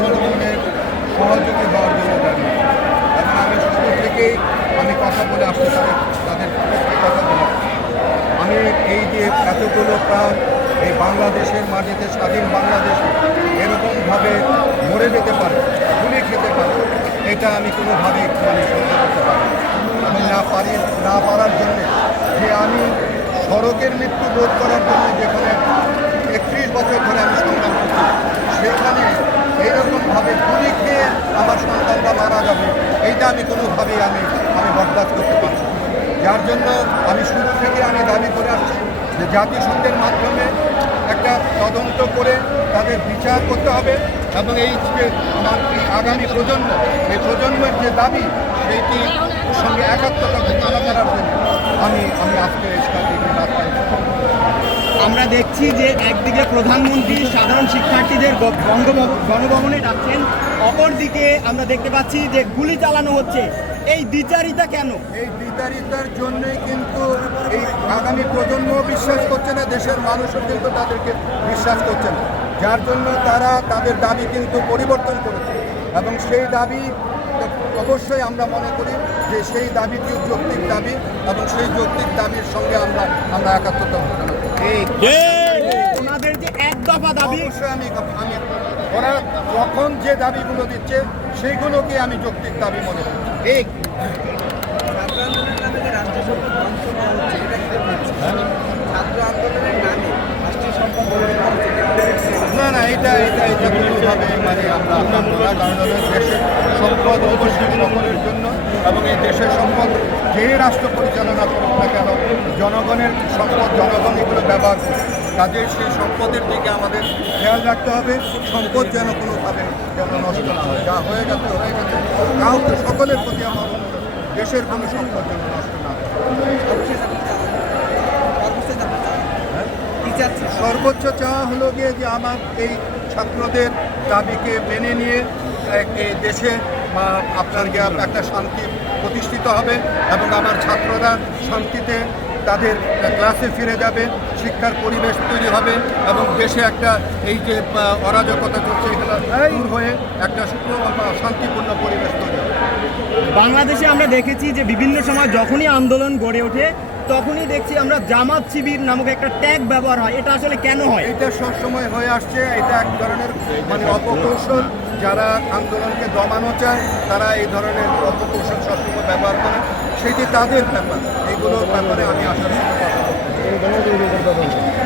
আন্দোলনের সহযোগী হওয়ার জন্য দাঁড়িয়ে, এবং আমি শুরু থেকেই আমি কথা বলে আসতে চাই তাদের কথা বলে। আমি এই যে এতগুলো প্রাণ এই বাংলাদেশের মাটিতে, স্বাধীন বাংলাদেশে এরকমভাবে মরে যেতে পারে, গুলি খেতে পারে, এটা আমি কোনোভাবেই মানে সহ্য করতে পারি। আমি না পারার জন্যে যে আমি সড়কের মৃত্যু রোধ করার জন্য যেখানে 31 বছর ধরে আমি সংগ্রাম করছি, সেখানে এইরকমভাবে গুলি খেয়ে আমার সন্তানরা মারা যাবে, এইটা আমি কোনোভাবেই আমি বরদাস্ত করতে পারছি না। যার জন্য আমি শুরু থেকে আমি দাবি করে আসছি যে জাতিসংঘের মাধ্যমে একটা তদন্ত করে তাদের বিচার করতে হবে, এবং এই যে আমার এই আগামী প্রজন্ম, এই প্রজন্মের যে দাবি সেইটির সঙ্গে একাত্মতা ঘোষণা করার জন্য আমি আজকে রাস্তায়। আমরা দেখছি যে একদিকে প্রধানমন্ত্রী সাধারণ শিক্ষার্থীদের গণভবনে ডাকছেন, অপরদিকে আমরা দেখতে পাচ্ছি যে গুলি চালানো হচ্ছে। এই দ্বিচারিতা কেন? এই দ্বিচারিতার জন্যই কিন্তু এই আগামী প্রজন্ম বিশ্বাস করছে না, দেশের মানুষও কিন্তু তাদেরকে বিশ্বাস করছে না, যার জন্য তারা তাদের দাবি কিন্তু পরিবর্তন করেছে, এবং সেই দাবি অবশ্যই আমরা মনে করি যে সেই দাবিটিও যৌক্তিক দাবি, এবং সেই যৌক্তিক দাবির সঙ্গে আমরা একাত্মতা ঘোষণা করি। ওনাদের যে এক দফা দাবি, অবশ্যই আমি ওরা যখন যে দাবিগুলো দিচ্ছে সেইগুলোকে আমি যৌক্তিক দাবি মনে করি। না, এটা কোনোভাবে মানে আমরা কারণ দেশের সম্পদ অবশ্যই সকলের জন্য, এবং এই দেশের সম্পদ যে রাষ্ট্র পরিচালনা করুক না কেন, জনগণের সম্পদ জনগণ এগুলো ব্যবহার করে, কাজে সেই সম্পদের দিকে আমাদের খেয়াল রাখতে হবে। সম্পদ যেন কোনোভাবে নষ্ট না হয়, যা হয়ে গেছে কাউকে সকলের প্রতি আমার অনুরোধ, দেশের কোনো সম্পদ যেন নষ্ট না হয়। সর্বোচ্চ চাওয়া হলো গিয়ে যে আমার এই ছাত্রদের দাবিকে মেনে নিয়ে এই দেশে আপনার একটা শান্তি প্রতিষ্ঠিত হবে, এবং আমার ছাত্ররা শান্তিতে তাদের ক্লাসে ফিরে যাবে, শিক্ষার পরিবেশ তৈরি হবে, এবং দেশে একটা এই যে অরাজকতা চলছে এগুলো দূর হয়ে একটা শান্তিপূর্ণ পরিবেশ তৈরি হবে। বাংলাদেশে আমরা দেখেছি যে বিভিন্ন সময় যখনই আন্দোলন গড়ে ওঠে তখনই দেখছি আমরা জামাত শিবির নামক একটা ট্যাগ ব্যবহার হয়। এটা আসলে কেন হয়? এটা সবসময় হয়ে আসছে, এটা এক ধরনের মানে অপকৌশল। যারা আন্দোলনকে দমানো চায় তারা এই ধরনের অপকৌশল সবসময় ব্যবহার করে, সেটি তাদের ব্যাপার। এইগুলোর ব্যাপারে আমি আসার সাথে কথা বলতে চাই।